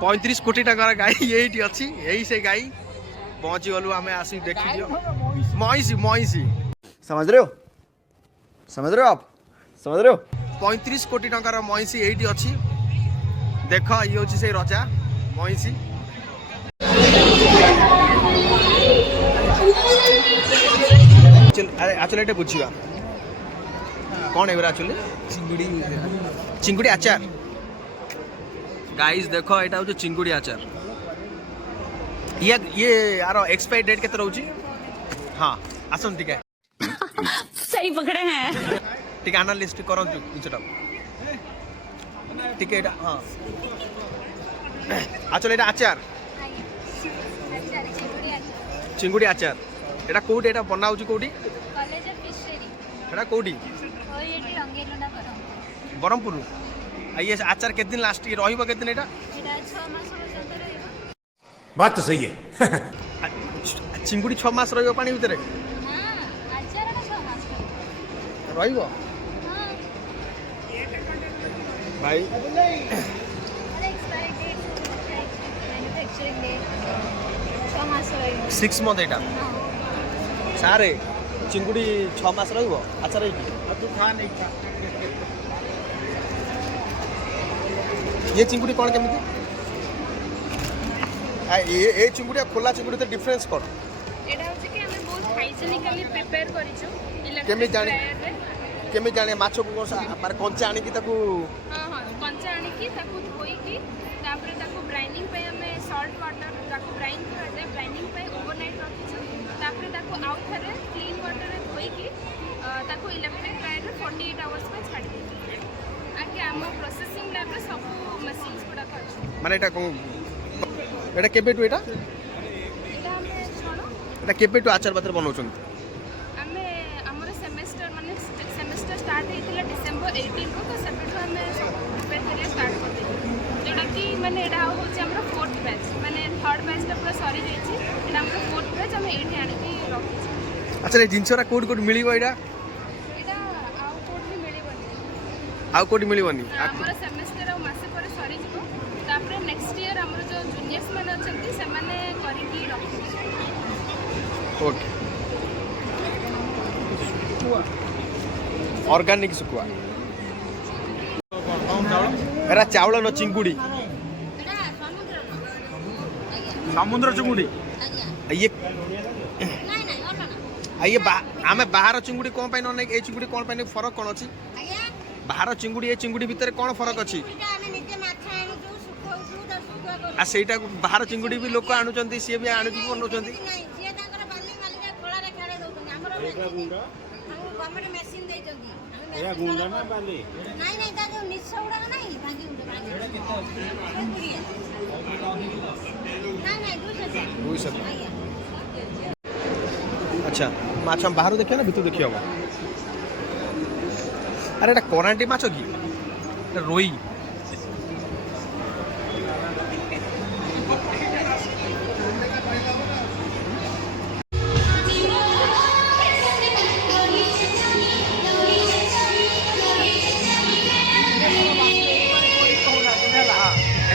35 कोटी टकर गाई यही अच्छी यही से गाई पहुंची गलु आम आसी देखी दियो महिषी महिषी समझ रहे हो आप समझ रहे हो 35 कोटी टकर महिषी यही अच्छी देख ये हूँ से रजा महिषी एक्चुअली बुझा कौन है एक्चुअली चिंगुड़ी आचार गाइस देखो एटा हो चिंगुड़ी आचार ये यार एक्सपायरी डेट केते रहउची हां आसन ठीक है सही पकड़े हैं ठीक एनालिस्ट करंतु इचटा ठीक है एटा हां आचल एटा आचार चिंगुड़ी आचार एटा कोडी एटा बनाउची कोडी कॉलेज ऑफ फिशरी एटा कोडी ओ एटी रंगेलुंडा बरम बरमपुर ये आचार केते दिन लास्ट रहिबो केते दिन एटा एटा 6 मास पर्यंत रहइबो बात तो सही है चिंगुड़ी 6 मास रहिबो पानी भितरे हां आचार 6 मास रहिबो हां भाई अरे एक्सपायरी डेट मैन्युफैक्चरिंग डेट 6 मास रहइबो 6 मंथ एटा सारे चिंगुड़ी 6 मास रहिबो आचार तू खा नहीं खा ये चिंगुड़ी कौन केमिति ये चिंगुड़ी खोला चिंगुड़ी तो डिफरेंस कौन एटा होचे कि हमें बहुत हाइजीनिकली प्रिपेयर करिछु केमी जाने इलेक्ट्रिक केमी जाने माछो को मार कंचा आनी की ताकू हां हां कंचा आनी की ताकू धोई की तापर ताकू ब्राइनिंग पे हमें सॉल्ट वाटर ताकू ब्राइन करा जाए ब्राइनिंग पे ओवरनाइट रखिछु तापर ताकू आउट थरे क्लीन वाटर रे धोई की ताकू इलेक्ट्रिक ड्रायर रे 48 आवर्स पे छाड़ी दे आके हम प्रोसेसिंग लैब रे सब मशीन्स गुडा करछु माने एटा केबे टू एटा एटा हमें छोड़ो एटा केबे टू आचार बातर बनाउछन हमें हमर सेमेस्टर माने सेमेस्टर स्टार्ट हेतिला डिसेंबर 18 को तो सेमेस्टर हमें सब प्रिपेयर करिया स्टार्ट कर देली जेटा कि माने एटा होचे हमरा फोर्थ बैच माने थर्ड बैच ला पूरा सरी जाईची एटा हमरा फोर्थ बैच हम एठी आनी की रखिछु अच्छा ये जिनसरा कोड कोड मिलिबो एटा एटा आउ कोड भी मिलिबनी आउ कोड मिलिबनी हमर सेमेस्टर आ मासे पर सरी जिवो तापर नेक्स्ट ईयर हमर जो जूनियर्स माने अछंती से माने करी की रखिछु ओके ऑर्गेनिक सुकुआ एरा चावल न चिंगुड़ी एटा समुद्र समुद्र चिंगुड़ी ये नहीं नहीं ओटा ना ये आमे बाहर चिंगुड़ी कोन पाई न ए चिंगुड़ी कोन पाई फरक कोन अछि आज्ञा बाहर चिंगुड़ी ए चिंगुड़ी भीतर कोन फरक अछि एटा हमें निजे माछा आनी जो सुखौ दा सुखा आ सेटा बाहर चिंगुड़ी भी लोक आणुचंती से भी आणु की बनौचंती नहीं जे ताकर बाली मालिका खोला रे खाड़े दउतनी हमरो हम गवर्नमेंट मशीन देई जंदी या गुंडा ना बाली नहीं नहीं ता जो निस्सा उडा नहीं भागी उडे भागी नहीं नहीं 200 अच्छा माछ हम बाहर देखिए ना भीतर देखिए हम अरे एटा कोरांटी माछ की एटा रोई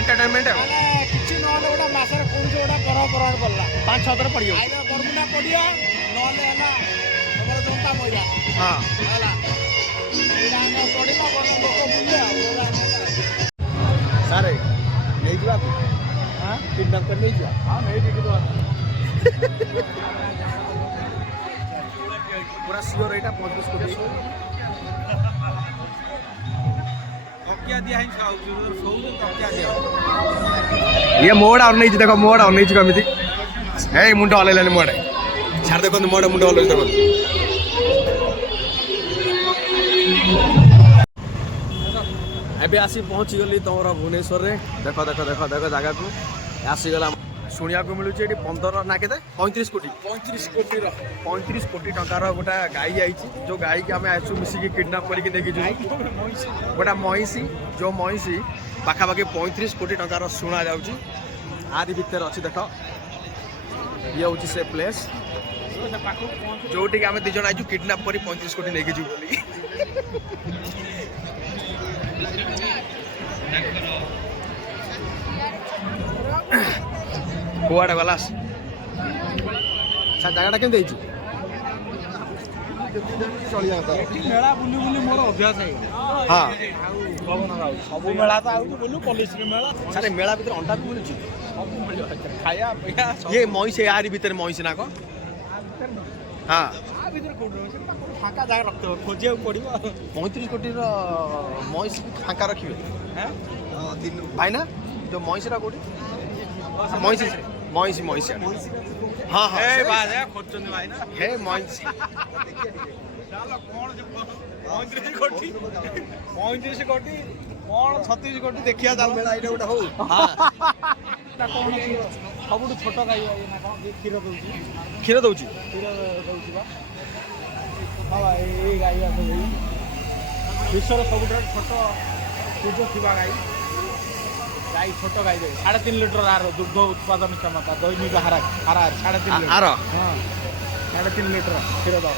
एंटरटेनमेंट है କିଛି ନହେଲେ ଗୋଟେ ମାସରେ କୌଣସି ଗୋଟେ ପର୍ବ ପଡ଼ିଲା 5-6 ପଡ଼ି ଯାଉଛି ଖାଇବା ବରମୁଣ୍ଡା ପଡ଼ିବ ନହେଲେ ହେଲା ତମର ଜନ୍ତା ମଇଦା ହଁ ହେଲା ଏଇଟା ଆମେ ପଡ଼ିବ ଭଲ ଲୋକ ବୁଲିବେ ଆଉ ସାରେ ନେଇଯିବା ହଁ କିଡନାପ କରି ନେଇଯିବା ହଁ ନେଇକି पूरा सियोर एटा 35 कोटी ତକିଆ ଦିଆ ହିଁ ଖାଉଛୁ ଶୋଉଛୁ ତକିଆ ଦିଆ ये मोड़ और नहीं देखो मोड़ और नहीं कमिति ए मुंड हलैलानी मोड़ छाड़ देखो मोड़ मुंड हलै देखो एबे आसी पहुंची गली तमरा भुवनेश्वर रे देखो देखो देखो देखो जगह को आसी गला सुनिया को मिलुची एटी 15 ना केते 35 कोटी 35 कोटी टकार गोटा गाई आइची जो गाई के हमें आसु मिसी के किडनैप करके देखि जो गोटा महिषी जो महिषी पाखा पाखी 35 कोटी टकार सुना जाउची आदि भीतर अछि देखो ये होची से प्लेस जोटी के हमें दिजन आइजु किडनैप करी 35 कोटी लेके जु बोली କୁଆଡ଼େ ଗଲାସ୍ ଜାଗାଟା କେମିତି ହେଇଛି? ଏଠି ମେଳା ବୁଲି ବୁଲି ମୋର ଅଭ୍ୟାସ ହେଇଗଲା। ହଁ ସବୁ ମେଳା ତ ଆଉଛୁ ବୁଲୁ ପଲିଶ୍ରୀ ମେଳା ସାର୍ ମେଳା ଭିତରେ ଅଣ୍ଡା ବି ମିଳୁଛି। ସବୁ ମିଳିବ ଏଥିରେ। ଖାଇବା ପିଇବା ସବୁ ଇଏ ମଇଁଷି ଆରି ଭିତରେ ମଇଁଷି ନା କଣ? ହଁ ଆ ଭିତରେ କୋଉଠି ରହିଛି ଫାଙ୍କା ଜାଗା ରଖିଥିବ ଖୋଜିବାକୁ ପଡ଼ିବ। 35 କୋଟିର ମଇଁଷି ଫାଙ୍କା ରଖିବେ ହେଁ ଭାଇନା ଯୋଉ ମଇଁଷିଟା କୋଉଠି? ମଇଁଷି ମଇଁଷି ମଇଁଷି ହଁ ହଁ ଏ ସେ ବାଜା ଖୋଜୁଛନ୍ତି ଭାଇ ନା ହେ ମଇଁଷି ଚାଲ କ'ଣ ଯିବ 35 କୋଟି 35 କୋଟି କ'ଣ 36 କୋଟି ଦେଖିବା ଚାଲ ଏଇଟା ଗୋଟେ ହଉ କ'ଣ ସବୁଠୁ ଛୋଟ ଗାଈ ନା କ'ଣ କ୍ଷୀର ଦେଉଛି କ୍ଷୀର ଦଉଛି କ୍ଷୀର ଦେଉଛି ବା ହଁ ଭାଇ ଏଇ ଗାଈ ଆସ ବିଶ୍ୱର ସବୁଠାରୁ ଛୋଟ ଦୁଗ୍ଧ ଥିବା ଗାଈ ଗାଈ ଛୋଟ ଗାଈ ଦେଉଛି 3.5 ଲିଟର ଆର ଦୁଗ୍ଧ ଉତ୍ପାଦନ କ୍ଷମତା ଦୈନିକ ହାରା 3.5 ଲିଟର ଆର ହଁ 3.5 ଲିଟର କ୍ଷୀର ଦେବ